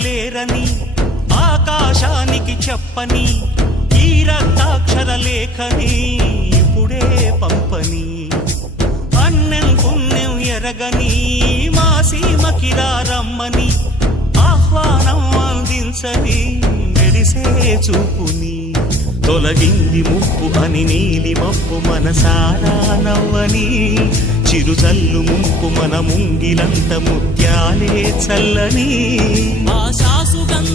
చేరలేరని ఆకాశానికి చెప్పని ఈ రక్తాక్షర లేఖని ఇప్పుడే పంపని అన్నం పుణ్యం ఎరగని మా సీమకిరా రమ్మని ఆహ్వానం అందించని మెరిసే చూపుని తొలగింది ముప్పు అని నీలి మప్పు మనసారా నవ్వని చిరుజల్లు ముంపు మన ముంగిలంత ముత్యాలే చల్లని ఆశాసుగంధ